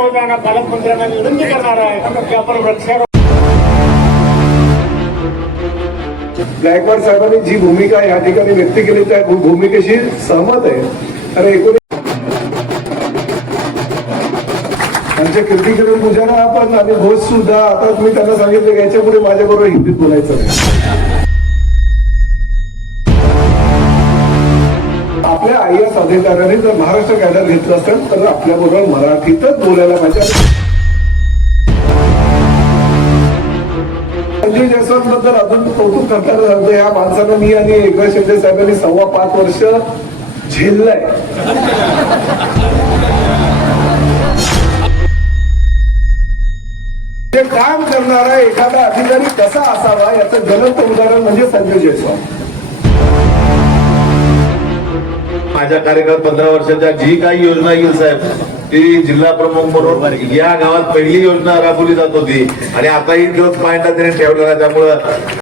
महोदयांना पालकमंत्र्यांना विनंती करणार आहे. की आपण वृक्षारोपण गायकवाड साहेबांनी जी भूमिका या ठिकाणी व्यक्त केली त्या भूमिकेशी सहमत आहे. अरे एकूण आमच्या कीर्तिकरण पूजाला आपण आणि घोष सुद्धा आता तुम्ही त्यांना सांगितलं की याच्यापुढे माझ्याबरोबर हिंदीत बोलायचं आपल्या आय एस अधिकाऱ्याने जर महाराष्ट्र कॅडर घेतलं असेल तर आपल्याबरोबर मराठीतच बोलायला पाहिजे. संजय जयस्वाल बद्दल अजून कौतुक करताना सांगतो या माणसानं मी आणि एकनाथ शिंदे साहेबांनी सव्वा पाच वर्ष झेललंय. काम करणारा एखादा अधिकारी कसा असावा याचं गलत उदाहरण म्हणजे संजय जयस्वाल. माझ्या कार्यकाळात पंधरा वर्षाच्या जी काही योजना येईल साहेब ती जिल्हा प्रमुख म्हणून या गावात पहिली योजना राबवली जात होती. आणि आता दोन दिवस पॉईंटला त्याने ठेवलेला त्यामुळं